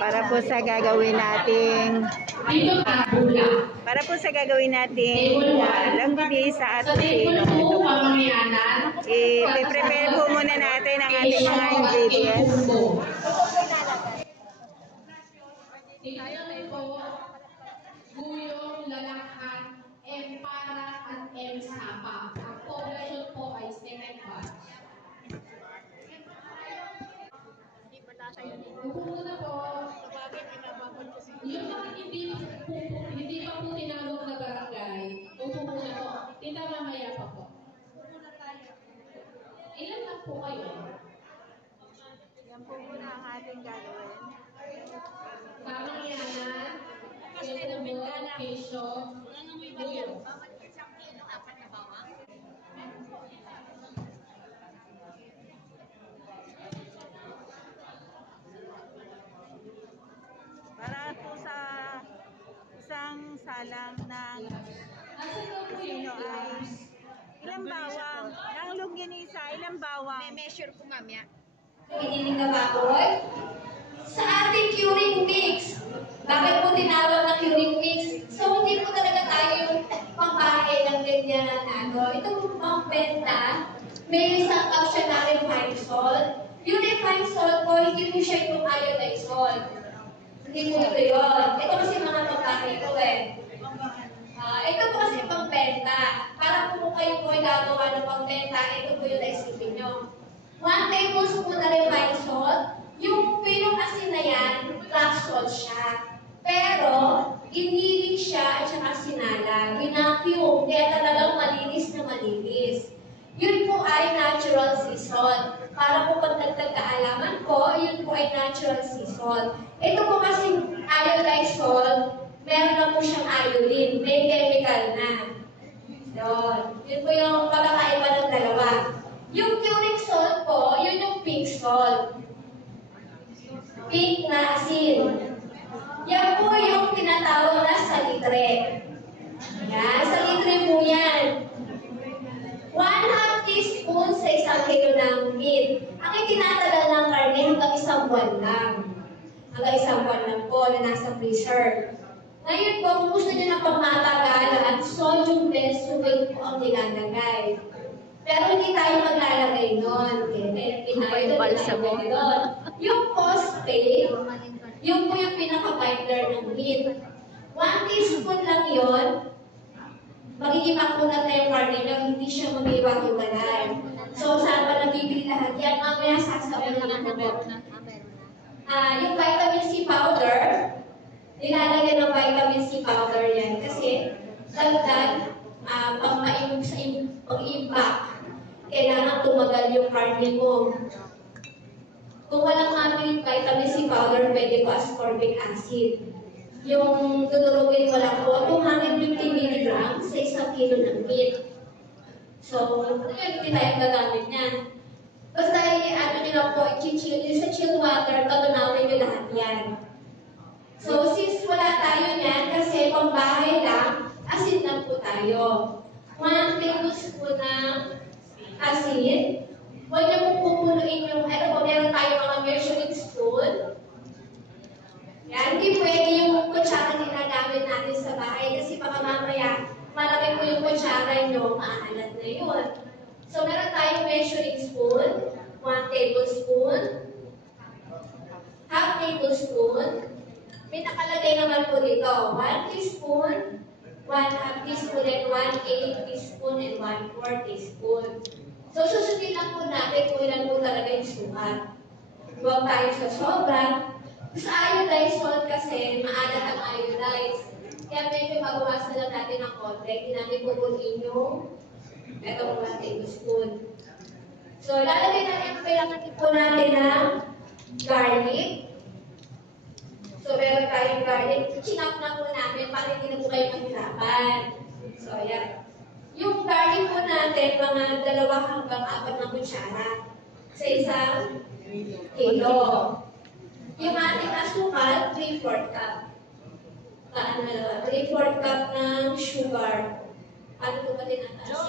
Para po sa gagawin nating langgudi sa Atosino. I-prepare po muna natin ang ating mga ingredients. Guyong, lalakhan, empara at sapa. Ang poblasyon po ay Senegal. Upo muna po. Yung mga hindi pa po tinawag na barangay, upo muna po. Tita, mamaya pa po. Ilan lang po kayo? Yan po muna ang ating gagawin. Pamangyanan, Ketubo, Kesyo, Guyo. Para po sa isang salang ng Atosino ay ilang bawang? Ng longganisa, ilang bawang? May measure ko mamaya. Piniling na baboy. Sa ating curing mix, bakit po tinawag na curing mix? So, hindi po talaga tayo yung pangbahay ng ganyan ano. Ito po pang benta, may isang cup siya na refined salt. Yung refined salt po, hindi po siya yung iodized salt. Hindi po ito yun. Ito kasi mga pangbahay ito eh. Ito po kasi pang-benta. Para po kayo po ay gagawa ng pang-benta, ito po yung naisipin nyo. 1 tablespoon na refined salt. Yung pinong asin na yan, black salt siya. Pero, inilig siya at saka sinala. Ginapium, kaya talagang malinis na malinis. Yun po ay natural sea salt. Para po pag nagtagkaalaman po, yun po ay natural sea salt. Ito po kasi iodized salt, meron na po siyang iodine, may chemical na. Yun po yung pagkakaiba ng dalawa. Yung curing salt po, yun yung pink salt. Pink na asin. Yan po yung tinatawag na salitre. Yan, salitre po yan. 1/2 teaspoon sa 1 kilo ng meat. Ang itinatagal ng karne hanggang 1 buwan lang. Hanggang 1 buwan lang po na nasa freezer. Ngayon po, kung gusto nyo na pagmatagalan, sodium benzoate po ang nilalagay. Pero hindi tayo maglalagay nun. Yung phosphate, yun po yung pinaka-binder ng meat. 1 teaspoon lang yun. Magiging makunat na yung karne nyo, hindi siya mag-iwag-iwalay. So, saan pa nabibili lahat yan? Mamaya sasabihin lang po. Yung vitamin C powder, nilalagyan ng vitamin C powder yan. Kasi, dagdag, pag-impact, kailangan tumagal yung karne mo. Kung walang aming vitamin C powder, pwede po ascorbic acid. Yung tudurugin mo lang po, 250 mg sa 1 kilo ng meat. So, yun, hindi tayo gagamit niyan. Basta, ano nyo lang po, i-chill, yung sa chilled water, tatunawin nyo lahat yan. So, since wala tayo niyan, kasi pangbahay lang, asin lang po tayo. 1 tablespoon ng asin. Huwag niyo po pupunuin yung, ano po, meron tayo mga measuring spoon. Yan, hindi pwede yung kutsara ginagamit natin sa bahay kasi baka mamaya, malaki po yung kutsara nyo, maalat na yun. So, meron tayong measuring spoon, 1 tablespoon, 1/2 tablespoon. May nakalagay naman po dito, 1 teaspoon, 1/2 teaspoon, and 1/8 teaspoon, and 1/4 teaspoon. So, susundin lang po natin kung ilan po talaga yung sukat. Huwag tayo sa sobra. Sa iodized salt kasi, maalat ang iodized. Kaya medyo magawasan lang natin ng konti. Hindi natin pupunin yung itong 1 tablespoon. So, lalagay natin, kailangan po natin ng garlic. So, meron tayong garlic. Chinap na po namin para hindi na po kayo maghirapan. So, yan. Yung garlic po natin, mga 2 hanggang 4 na kutsara sa 1 kilo. Yung ating asukal, 3/4 cup. 3/4 cup ng sugar. Ano po ba tinataas?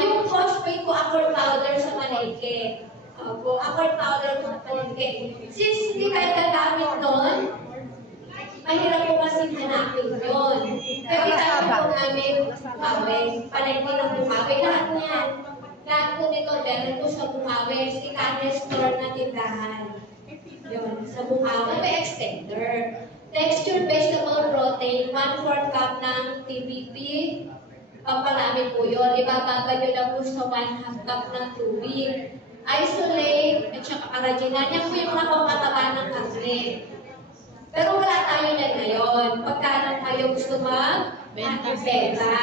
Yung phosphate ko, acor powder sa malengke. Opo, accord powder po konti. Since hindi tayo gagamit doon, mahirap po kasi hanapin yun. Pwede tayo po namin bumawin, palengke ng bumawin. Lahat yan. Lahat po nito meron po sa bumawin, si Candy Store na tindahan. Yun, sa bumawin, may extender. Textured vegetable protein, 1/4 cup ng TBP. Pampalami po yun. Ibababa nyo lang po sa 1/2 cup ng tubig. Isolate, at saka carrageenan. Yan po yung mga pampataba ng karne. Pero wala tayo yan ngayon. Pagka lang tayo gusto mag-benta.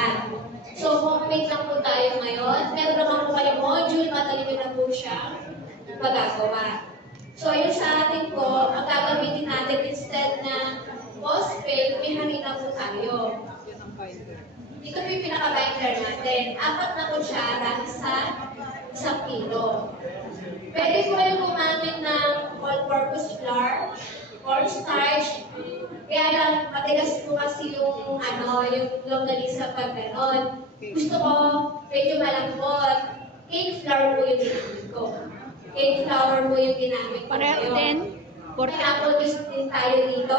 So, homemade lang po tayo ngayon. Meron naman po kayong module, madali na po siya magagawa. So, yung sa atin po, ang gagamitin natin instead na phosphate, may harina po tayo. Ito po yung pinaka-binder natin. 4 na kutsara sa 1 kilo. Pwede po yung gumamit ng all-purpose flour, cornstarch. Kaya lang, matigas po kasi yung longganisa pag ganon. Gusto ko, medyo malambot. Cake flour po yung ginamit ko. Cake flour po yung ginamit ko. Pareho din. Pineapple juice din tayo dito.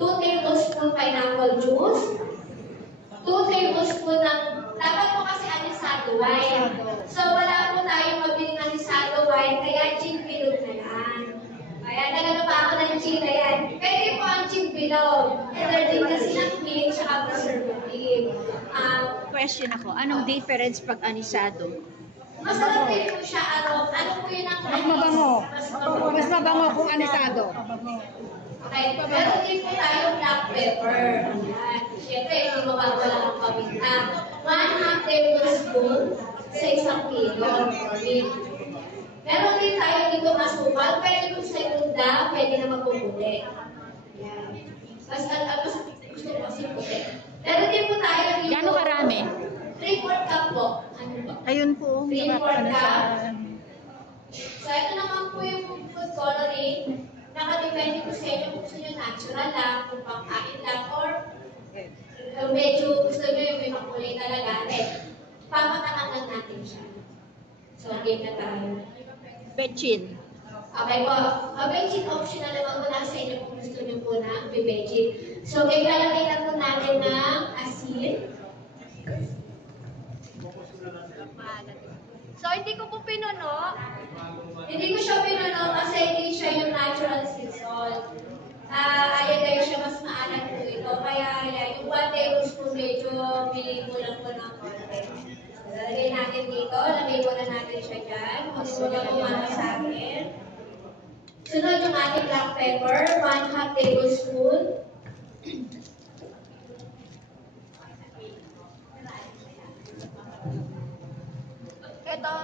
2 tablespoon pineapple juice. 2 tablespoon ng, dapat po kasi anisado wine. So wala po tayong mabiling anisado wine, kaya chimbilog na yan. Ayan, nagano pa ako ng chile yan. Pwede po ang chimbilog. Ito din kasi ng meat, saka preservative. Question ako, anong difference pag anisado? Masarap din po siya, ano po yun ang Mas mabango. Mas mabango. Mas mabango kung anisado. Okay, meron din po tayong black pepper. Ayan. Siyempre, hindi mawawala ang paminta. 1/2 tablespoon sa 1 kilo. Meron din tayo dito masukal. Pwede po sa segunda, pwede na mapuputi. Ayan. Mas gusto ko kasi puti. Meron din po tayo dito. Gano'ng karami? 3/4 cup po. Ano po? Ayun po. 3/4 cup. So, ito naman po yung food coloring. Nakadepende po sa inyo kung gusto nyo natural lang, kung pangkain lang, or medyo gusto nyo yung may makulay talaga. Papatakan lang natin siya. So, game na tayo. Bechin. Okay po. Bechin optional naman po na sa inyo kung gusto nyo po na bechin. So, ilalagay na po natin ng asin. So, hindi ko po pinuno. Hindi ko siya pinuno kasi hindi siya yung natural season. Ayan siya, mas maalat po ito. Kaya yan, yung 1 tablespoon medyo biling mo lang po ng konti. So, lalagay natin dito. Lagay mo na natin siya dyan. Kunin mo na pumano sa akin. Sunod yung ating black pepper, 1/2 tablespoon. Ito.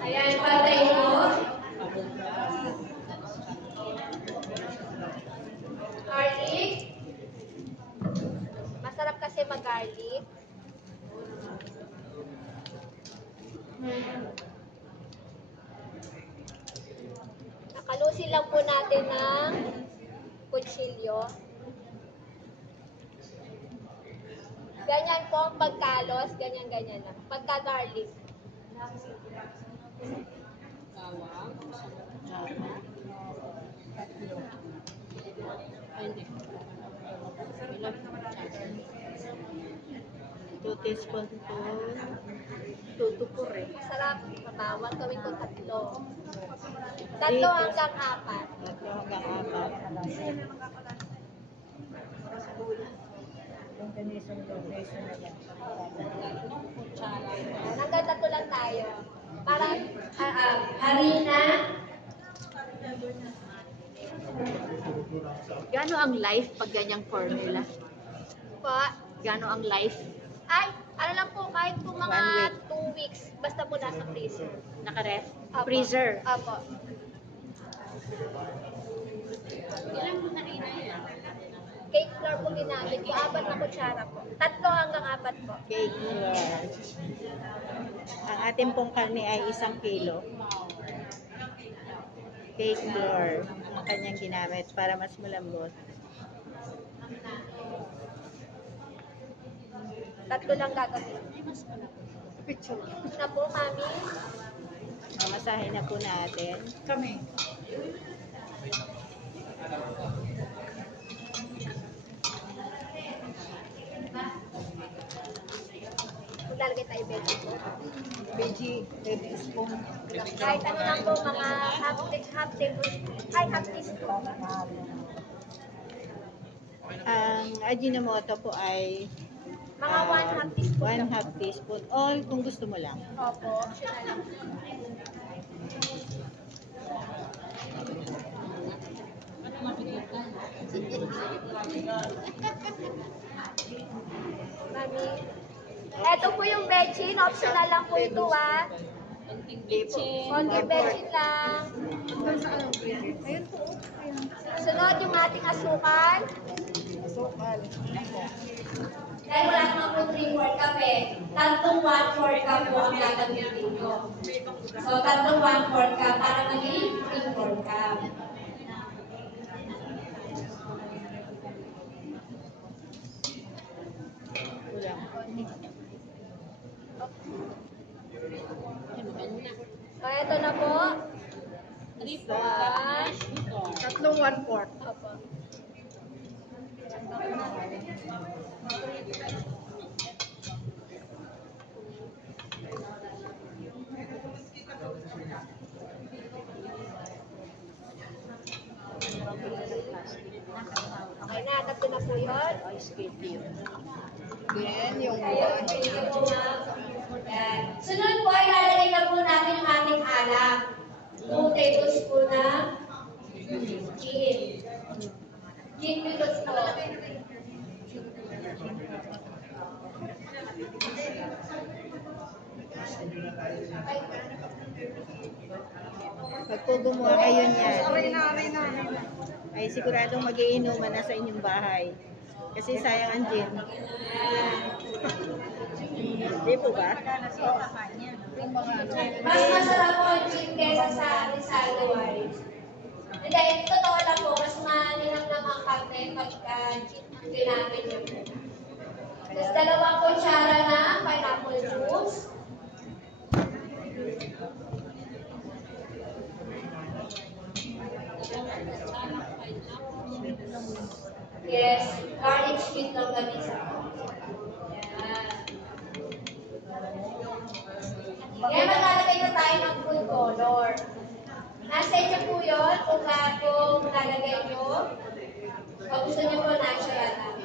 Ayan, patay mo. Garlic. Masarap kasi mag-garlic. Nakalusin lang po natin ng kutsilyo. Ganyan po ang pagkalos, ganyan-ganyan lang. Pagka-garlic. Bawang. Hindi. 2 teaspoon po. 2 to 4 eh. Masarap, mabawang, gawin ko 3. 3 hanggang 4. 3 hanggang 4. Hanggang 3 lang tayo. Para harina. Gano ang life pag ganyang formula? Po. Gano ang life? Ay, ano lang po, kahit po 1 mga week. 2 weeks, basta po nasa freezer. Naka-ref? Apo. Freezer? Apo. Ilang harina yan? Cake flour po ginamit ko, 4 na kutsara po. 3 hanggang 4 po. Cake flour. Ang ating pong karne ay 1 kilo. Cake flour ang kanyang ginamit para mas malambot. Tatlo lang gagawin. Na po, mami. Mamasahin na po natin. Kami. Maglalagay tayo veggie po. Veggie, baby spoon. Kahit ano lang po, mga half teaspoon. Ang Ajinomoto po ay Mga 1/2 teaspoon. 1/2 teaspoon. All kung gusto mo lang. Opo, optional lang. Mami. Ito po yung bechin. Optional lang po ito, ah. Konting bechin lang. Sunod yung ating asukal. Dahil wala naman po 3/4 cup eh. Tatlong 1/4 cup po ang gagamitin ko. So, tatlong 1/4 cup para maging 3/4 cup. Kulang. So, ito na po. Isa. Tatlong 1/4. Opo. Okay na, tatlo na po yun. Then, yung Ayan, thank you po, ma'am. Ayan. Sunod po ay lalagay na po natin yung ating alak. 2 tablespoon na gin. Gin pilot po. Pag po gumawa kayo niyan, aray na. ay siguradong magiinuman na sa inyong bahay. Kasi sayang ang gin. Di po ba? Mas masarap po ang gin kesa sa Rizal White. Hindi, totoo lang po, mas maninang ang kape pagka gin ang ginamit niyo po. Tapos 2 kutsara na pineapple juice. Yes, garlic sweet lang kami sa Yan, maglalagay na tayo ng food color. Nasa inyo po yun, kung lalagay nyo. Pag gusto nyo po natural lang.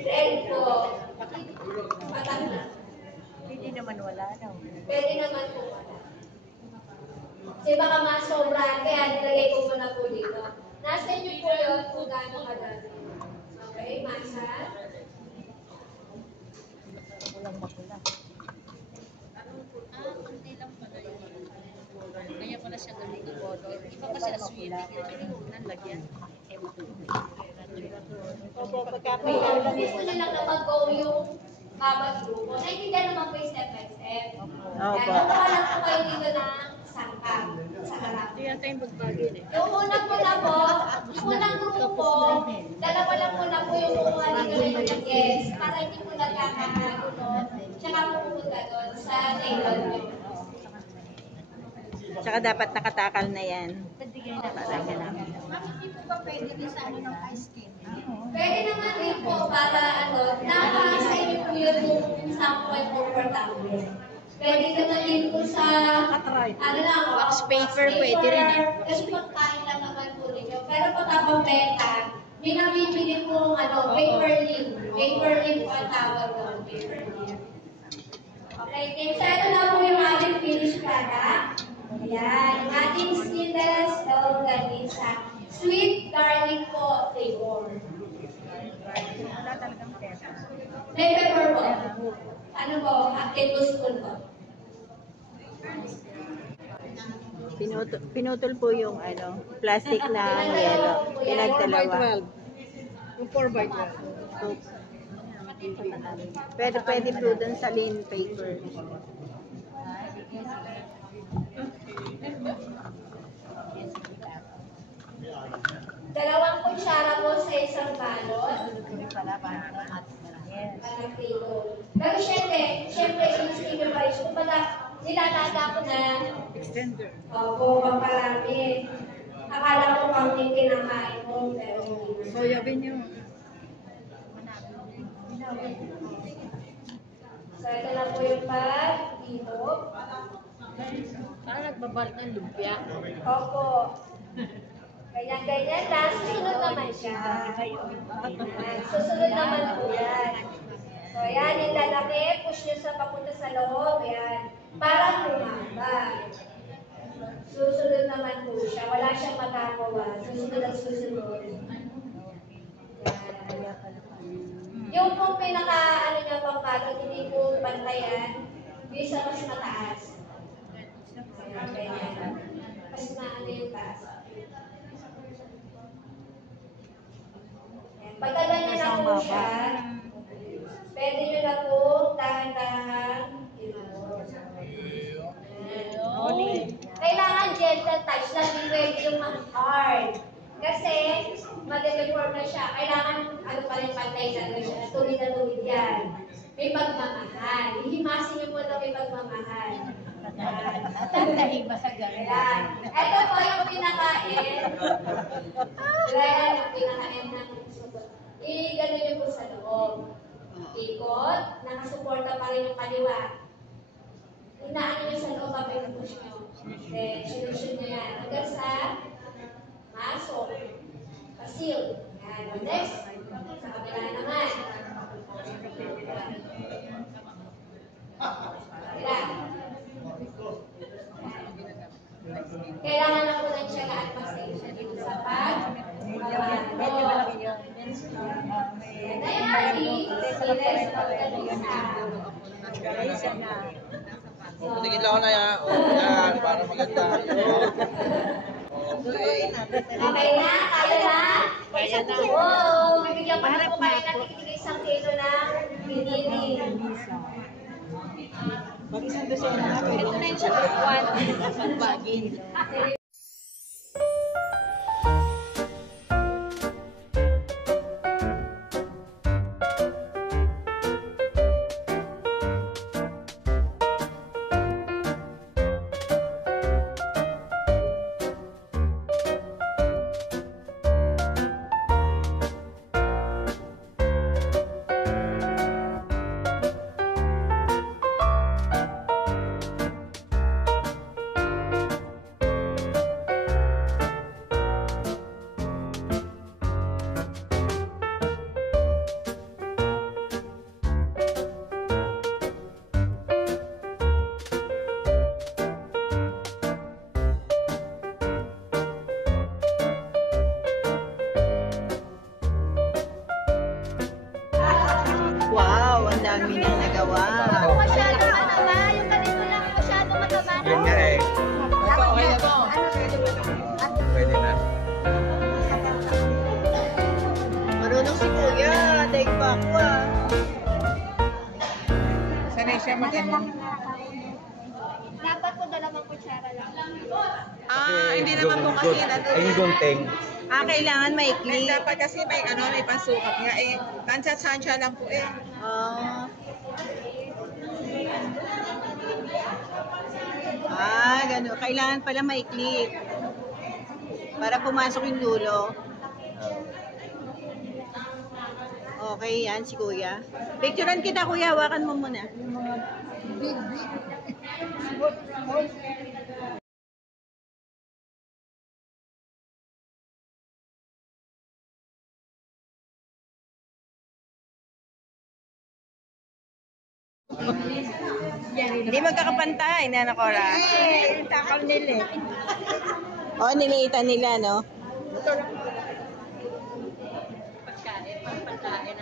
Red po. Patak na. Hindi naman wala daw. Pwede naman po wala. Kasi baka masobran, kaya nilagay ko muna po dito. Nasa inyo po yun kung gaano kadami. Okay, masa. Walang makula. Kaya pala siya ganun ng color. Iba pa siya sweet. Actually, huwag nang lagyan. Opo, pagka Kung gusto nyo lang na mag-go yung bawat grupo, naintindihan naman po yung step by step. Opo. Kaya nakuha lang po kayo dito ng sangkap sa harap. Ito yata yung bagbagin eh. Yung unang muna po, yung unang grupo, dalawa lang muna po yung kukuha dito ng guest para hindi po nagkakagulo. Tsaka pupunta doon sa table nyo. Tsaka dapat nakatakal na yan. Pwede naman din po para nasa inyo po yun kung saan po ay komportable. Pwede naman din po sa, Wax paper, pwede rin eh. Kasi pagkain lang naman po ninyo. Pero pagkabang benta, may nabibili po paper link. Paper link po ang tawag doon, paper link. Okay, so ito na po yung ating finished product. Ayan, yung ating skinless longganisa. Sweet garlic po flavor. May pepper po. Ano po? A tablespoon po. Pinutol po yung plastic na yelo. Pinagdalawa. Yung 4x12. Pero pwede po dun sa lean paper. balot. Pala, parang yes. Parang prito. Pero syempre, yung sticker pa rin. Kumbaga, nilalata ko na, Extender. opo, paparami. Akala ko counting kinakain mo, pero hindi. Soya bean yun. So, ito na po yung pag dito. Parang nagbabalik ng lumpia. Opo. Ganyan lang. Susunod naman siya. Ayan. Susunod naman po yan. So, ayan, yung lalaki, push nyo sa papunta sa loob. Ayan. Parang lumaba. Susunod naman po siya. Wala siyang magagawa. Susunod at susunod. Ayan. Yung pong pinaka, niya pang bago, hindi po bantayan. Yung isa mas mataas. Ayan, ganyan. Mas maano yung taas. Ayan. Pagka ganyan na po siya, pwede nyo na po dahan-dahan. Kailangan gentle touch lang, hindi pwede yung hard. Kasi, ma-deform na siya. Kailangan, pa rin pantay na siya. Tuloy na tuloy yan. May pagmamahal. Hihimasin niyo po ito may pagmamahal. Tatandahig ba sa ganun? Ayan. Ito po yung pinaka-end. Ayan, yung pinaka-end ng susunod. I-gano niyo po sa loob. Ikot, nakasuporta pa rin yung kaliwa. Inaano niyo sa loob, push niyo. Then, sinusyon niyo yan. Hanggang sa masok. Pasil. Yan. Next. Sa kabila naman. Kabila. Kailangan na po ng tiyaga at pasensya dito sa pag. Medyo malaki yun. Diary. Siles. Pagkalisa. Isa na. Tigil ako na yan. Yan, para maganda. Okay na? Kaya na? Kaya na. Oo. Bibigyan pa na po kayo ng isang kilo ng pinili. Mag-isang dosena na. Ito na yung sa one. Magbagin. Wow, ang dami nang nagawa. Masyado mataba. Yung ganito lang masyado mataba. Yan nga eh. Okay na to. Pwede na. Marunong si Kuya. Take back ko ah. Sanay siya mag-ano. Dapat po 2 kutsara lang. Hindi naman po kasi Ay, yung gunting. Kailangan maikli. dapat kasi may may pansukat nga eh. Tansya-tansya lang po eh. Gano'n. Kailangan pala maikli. Para pumasok yung dulo. Okay, yan si Kuya. Picturean kita, Kuya. Hawakan mo muna. Hindi magkakapantay, Nana Cora. Takal nila eh. Niliitan nila, no? Pagkain, pagkain.